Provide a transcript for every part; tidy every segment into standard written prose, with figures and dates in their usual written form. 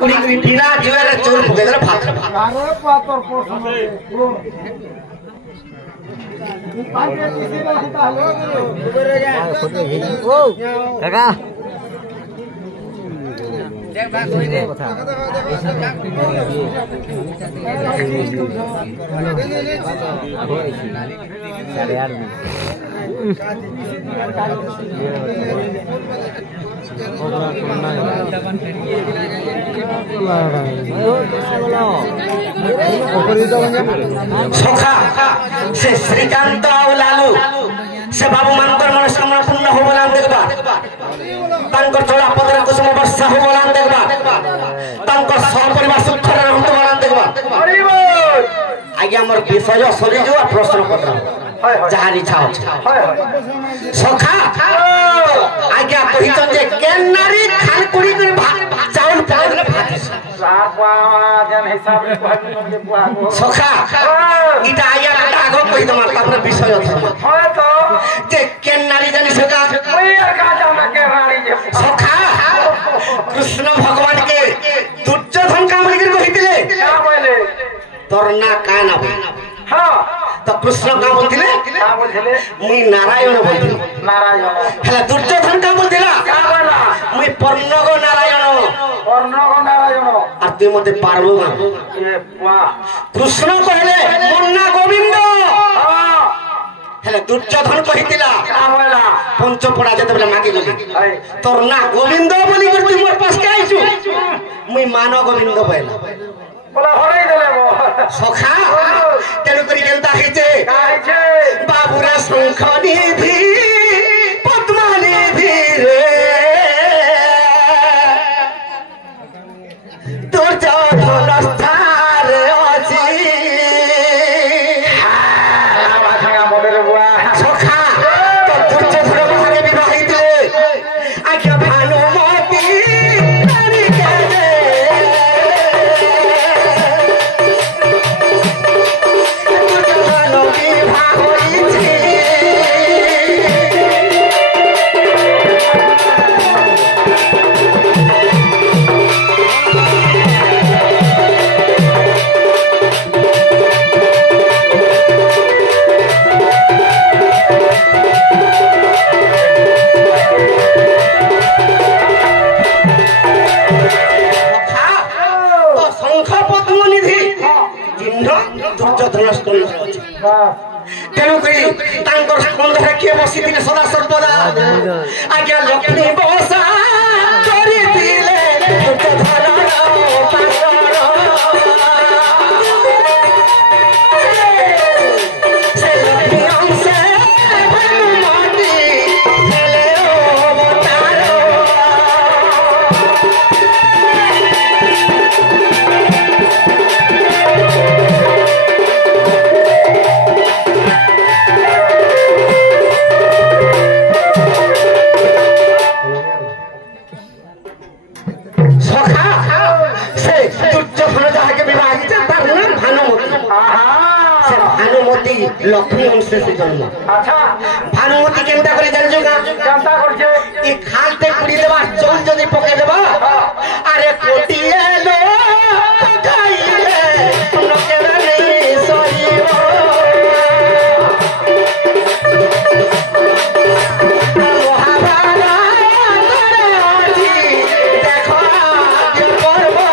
कुड़ी बिना जीवारे चोर पकेदर भात अरे पातर पोषण काका सखा से श्रीकांत और लालू से बाबू मानकर मनोकामना पूर्ण हो बोला देखबा तांकर चोला पदर कुसुम वर्षा हो बोला देखबा तांकर सहपरिवार सुखरे रहत बोला देखबा हरि बोल आज्ञा हमर विषय सरी जो प्रश्न पत्र जहां इच्छा हो सखा आज्ञा कहितन जे केन नारी खान कुड़ी के चावल पादले भात जन हिसाब रे सखा इटा आज्ञा आगो कहि दमा तापर विषय হয় তো जे केन नारी जानि सका ওই আর का जाना के रानी जे सखा कृष्ण भगवान के दुर्योधन का मरिकर कहितले का बोले तोर ना कान हां तो कृष्ण का बोलथिले का बोलथिले मुई नारायण बोलथिले नारायण हला दुर्योधन का बोलथिला का बोला मुई पर्णग नारायण पर्णग नारायण আর তুই মতে পারবো না ए वाह কৃষ্ণ কহিলে মোর না গোবিন্দ हां হেলে দুর্যোধন কহিতিলা का बोला পঞ্চপড়া যেতবেলে মাগি গলি हाय তোর না গোবিন্দ বলি করে তুই মোর পাশ কে আইছু মুই মান গোবিন্দ বইলা बोला হরাই দিলে গো সখা তেনু করি কেনতা হইছে কাইছে বাবুরা শঙ্খ নিধি পদ্ম নিধি রে দুর্যোধন স্থারে অছি ভাষা মদের বুয়া সখা তো দুর্যোধন মহাকে বিবাহিত আজ্ঞা ভানুমতি রানী কে দে দুর্যোধন বিবাহ হইছে दुर्योधन स्कंद तेणुक स्कंधे किए बसी सदा सर्वदा आज्ञा लक्ष्मी बसा लक्ष्मी अंश से जन्म अच्छा भानुमती केनता करे जानजो का केनता करछे ई खालते कुड़ी देबा चौल जदी पके देबा अरे कोटिए लो खाइले नकेरा नहीं सरीबो मोहाबारा करे आजी देखो आज करबो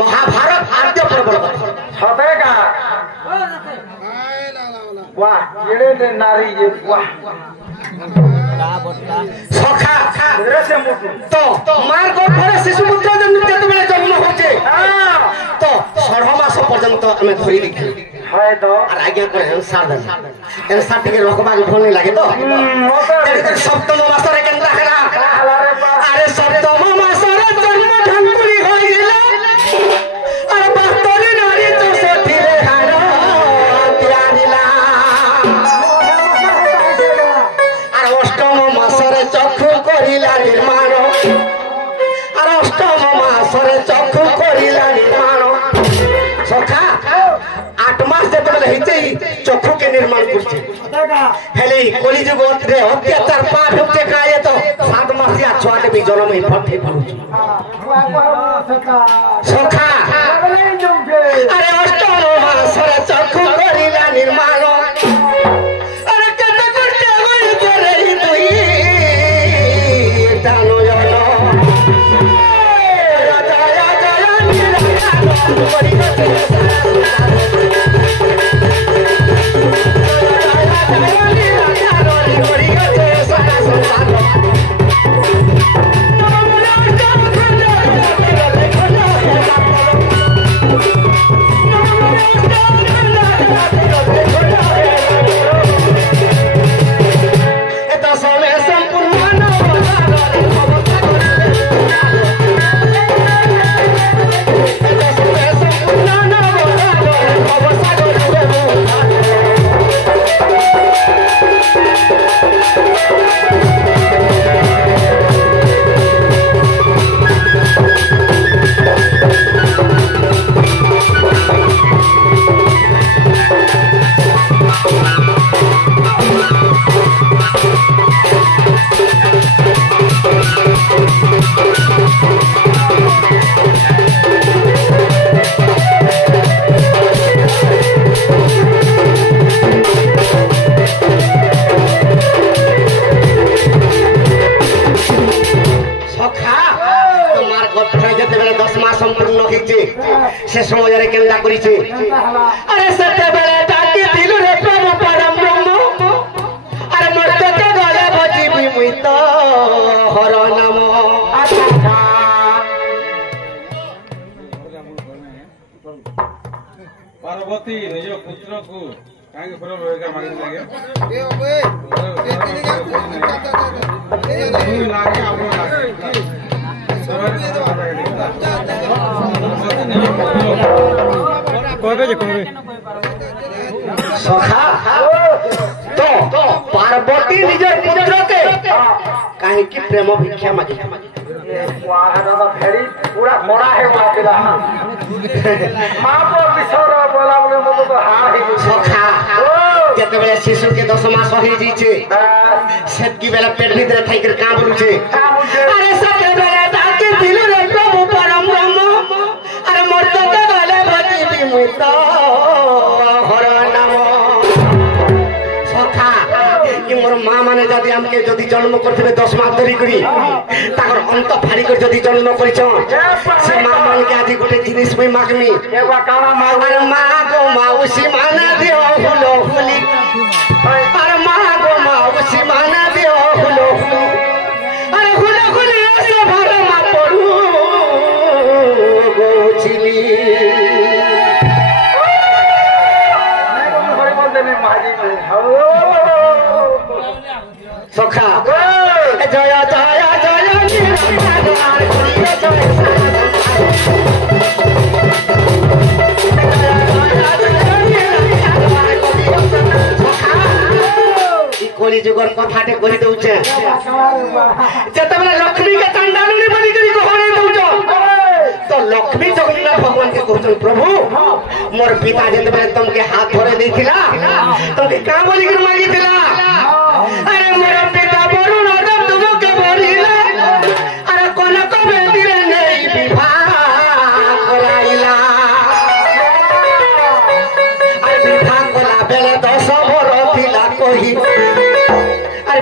महाभारत आद्य प्रबल सतेगा वाह ये नारी ये वाह सखा मेरे से मुकुट तो मार गर्भरे शिशु पुत्र जेतबेले जन्म होचे तो 16 मास पर्यंत हमें धरी देखि है तो और आज्ञा को हिंसा दे हिंसा टिके रखबा के भल नहीं लागे तो सप्तम मास रे केनता करा अरे सप्तम मास रे जन्म ढंगुरी होई गेले চক্ষু করিলা নির্মাণ সখা 8 মাস যেতবেলে হইছে চক্ষুকে নির্মাণ করছে হেলে কলিযুগরে অত্যাচার পাপ হচ্ছে কায়ে তো 7 মাসিয়া ছুয়াটে বি জন্ম হই ফটে পড়ুছে সখা আরে অষ্টম মাসরে চক্ষু করিলা নির্মাণ আরে কত করতে হইছে রে তুই জানো জানো রাজা রাজা নিরাকার করি গেছে से समय केन्दा करिছে अरे सत्य बेले डाकी दिलु रे प्रभु परम ब्रह्म अरे मस्त के गले बजीबी मुई तो हर नाम पार्वती निज पुत्र को काहे पर रोएगा मांगे लागे ए लागे आपो लागे सखा तो पार्वती निजर पुत्र के काहे की प्रेम भिक्षा मांगे पूरा बड़ा है वाला मां को किशोर बोला बोले मत तो हार ही सखा जते बेले शिशु के 10 मास होई जीचे सेत की बेला पेट भीतर थाई कर काम बोलुचे अरे सत्य बेले डाके दिलु रे प्रभु परम ब्रह्म अरे मर्द के गले भजी भी मुत हर नाम सखा कि मोर मां माने जदी हमके जदी जन्म करथिबे 10 मास धरि करी ताकर अंत फाड़ी कर जदी जन्म करिछ से मां मान के आदि गोटे जिनिस में मागमी एवा काना मां अरे मां को माउसी माना दियो हुलो हुली अरे मां को माउसी माना दियो हुलो हुली अरे हुलो हुली ऐसे भर मा पड़ू गोचिली मैं को हरि बोल देने माजी में सखा जय जय जय निराकार करिए जय कोली जुगर कथाटे कहि दउछे जतबेला लक्ष्मी के चंडालुनी बनी करी कहने दउछ तो लक्ष्मी जगन्नाथ भगवान के कहछन प्रभु मोर पिता जतबेला तुमके हाथ धरे देथिला तुमके का बोली कर मांगी दिला अरे मोर पिता वरुण अगर तुमके बोलिला अरे कोन को बेटी रे नहीं विवाह कराइला अरे विवाह कला बेले 10 भर थिला कही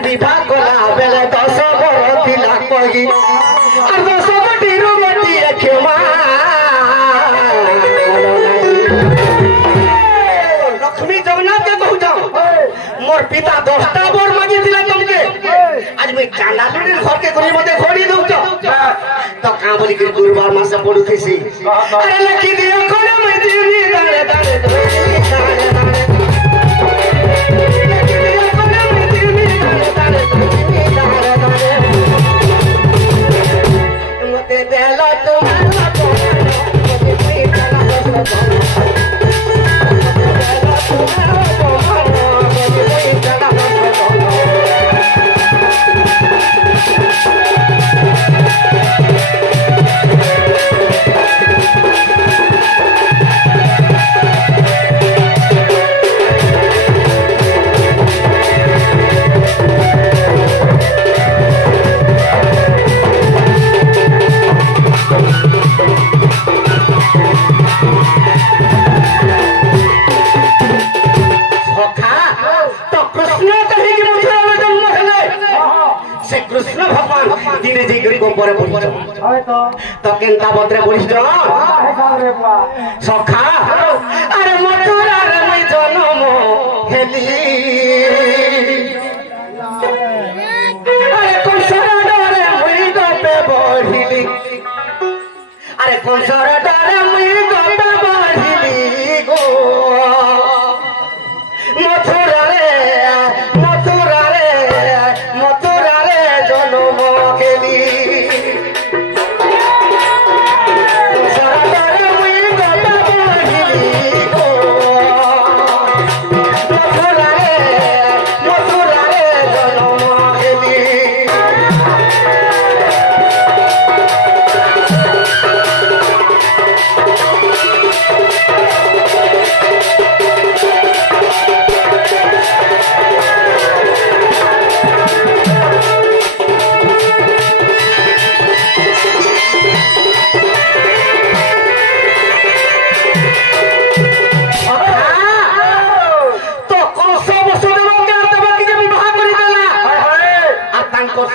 विवाह कला बेले 10 भर थिला कही और 10 कोटी रुगटी क्षमा लक्ष्मी जगन्नाथ के कहू जाओ मोर पिता 10टा बर मांगी दिला तुमके आज मैं चांडालुनी घर के कोनी मते खोड़ी दउ तो का बोली के गुरुवार मास पड़ू थेसी अरे लकी दियो कोन में जीवनी दाने दाने दाने বলিছ তো কেনতা বদরে বলিছ সখা আরে মথুরার মুই জনম হেলি আরে কংসর ডরে মুই গপে বঢ়িলি আরে কংসর ডরে মুই গপে বঢ়িলি গো মথুরারে মথুরারে মথুরারে জনম হেলি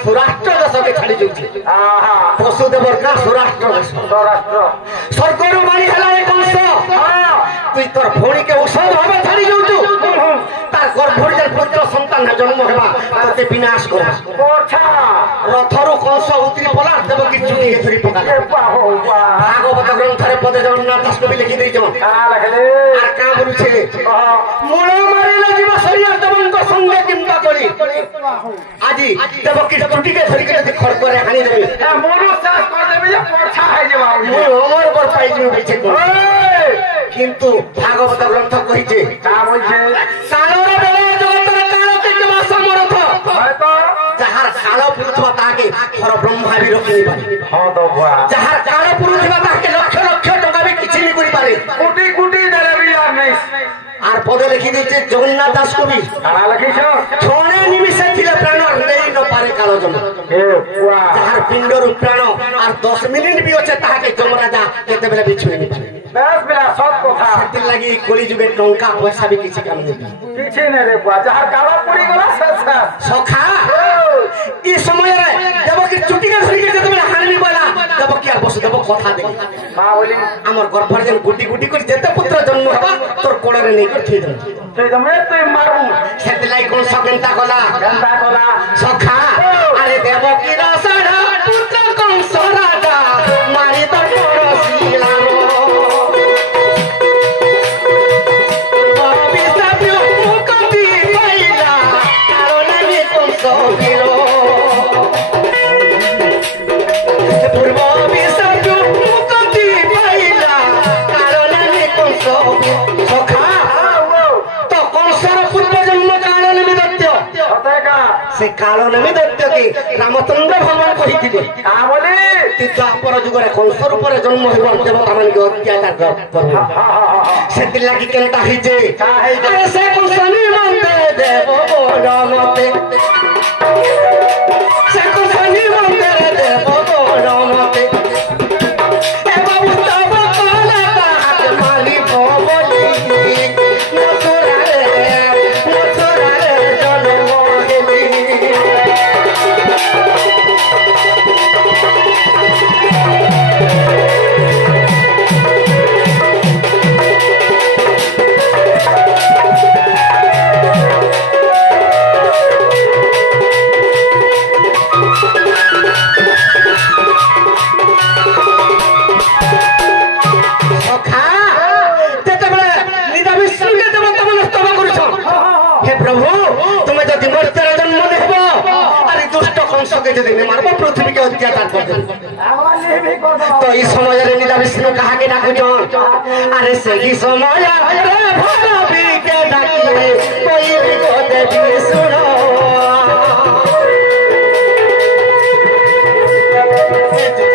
स्वराष्ट्र देश के छाड़ी जाउछे पशुदेवर का स्वराष्ट्र देश सरकार मारी हला एक अंश तुई तोर भौणी के औषध भावे छाड़ी जाउछु तार गर्भर जे पुत्र संतान जन्म हेबा तते विनाश कर रथरु कंस उतरी पला देवकी चुटी धरी पका भागवत ग्रंथ रे पदे जगन्नाथ दास कवि लिखि देइछन आ का बोलुछे मूल मारिले जीव शरीर देवंक संगे चिंता करी आजी देवकी चुटी के धरी के खड़ करे हानि देबे ए मोरो सास कर देबे जे पोछा है जे बाबू मोर हमर पर पाई जे बेचे किंतु भागवत ग्रंथ कहिছে का बोलছে सालोर बेले जगतर काल के जमा समर्थ तो जहार काल पुरुषवा ताके हर ब्रह्मा भी रोकि पारे हां तो बुआ जहार काल पुरुषवा ताके लक्ष लक्ष टका भी किछि नहीं करि पारे कोटी कोटी देले भी यार नहीं আর পদে লিখি দিচ্ছে জগন্নাথ দাস কবি কারা লিখিছ ছনে নিমিষে ছিলে প্রাণ নেই ন পারে কালো জম এ পুয়া যার পিণ্ডর প্রাণ আর 10 মিনিট বি আছে তাহাকে যমরাজা কেতে বেলা বিছুই নি পারে বেশ বেলা সব কথা সেতি লাগি কলি যুগে টঙ্কা পয়সা বি কিছু কাম নেই কিছু নেই রে পুয়া যার কালো পড়ি গলা সখা এই সময়ে দেবকি চুটিকে ধরিকে যেতে বেলা হানি বলা দেবকি আর বসে দেব কথা দেখি মা বলি আমার গর্ভর যেন গুটি গুটি করে যেতে পুত্র জন্ম হবা তোর কোড়ারে নেই করতে দেন তুই দমে তুই মারু সেতে লাই কোন সকেন্তা কলা সখা আরে দেবকি রসড়া পুত্র কংস রাজা মারি তোর পড়শিলা से कालो नमी दैत्य के रामचंद्र भगवान कहिथिले आ बोले ती द्वापर जुगरे कंस रूपरे जन्म हेबो देवता मान के अत्याचार करबो सेति लागि केनता हिजे अरे से कुसनी मानते देव रामते से कुसनी मानते देव रामते ए बाबू तब काला हाथ माली बोली पृथ्वी के अत्याचार कर तो इस समय नीला विष्णु कहा के डाकुचन अरे से ही समय भगवी के डाकिले कोई को देवी सुनो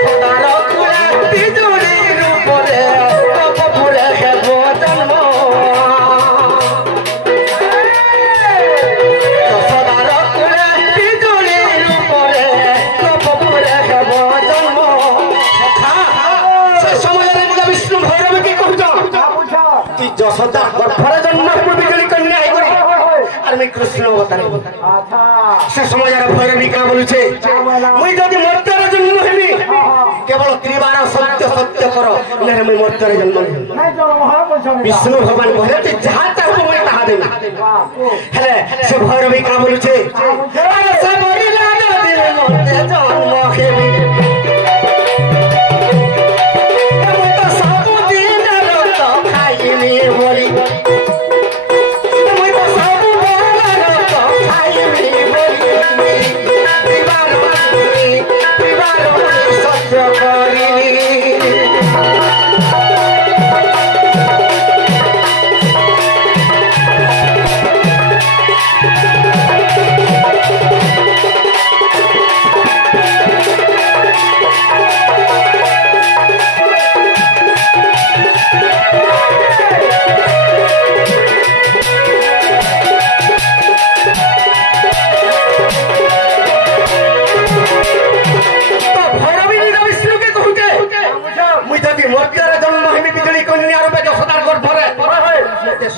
खुदारो खुला तिजोरी रूप रे तप फुले के बोतल मो যশোদা গর্ভরে জন্ম বিজলি কন্যা হই করি আর আমি কৃষ্ণ অবতার সে সময় আর ভৈরবী কা বলছে মুই যদি মর্ত্যের জন্ম হেবি सत्य कर नहीं मैं मर्त्य जन्म नहीं चलो महापुरुष विष्णु भगवान कहले तू जहाँ चाहबो मैं ताहा देबी हेले से भैरवी का बोलुछे से बड़ी लागे दिल मर्त्य जन्म हेबी मैं तो सब दिन रत खाइनी बोली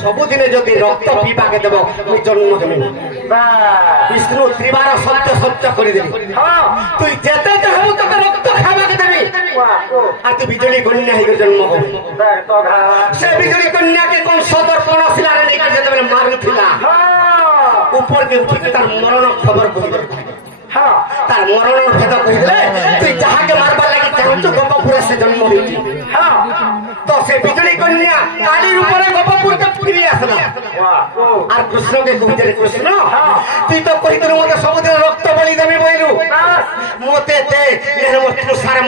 सबुदिन जदि रक्त पीवा के देव मुझ जन्म हेमी विष्णु त्रिबार सत्य सत्य कर देवी तु जेते चाहू तो रक्त खावा के देवी आ तू बिजली कन्या ही जन्म हो से बिजली कन्या के कौन सदर कोन सिला रे नहीं जेते बेले मारू थिला ऊपर के उठ के तार मरण खबर कहले तार मरण भेद कहले तू जहा के मारबा लागि चाहू गोपपुर से जन्म होई तो से बिजली कन्या काली रूप रे गोपपुर के फिरी आसला আর কৃষ্ণকে কইতে কৃষ্ণ তুই তো কইতরু মতে সবুজ রক্ত বলি দেবি বইলু মতে দে এর মত সারা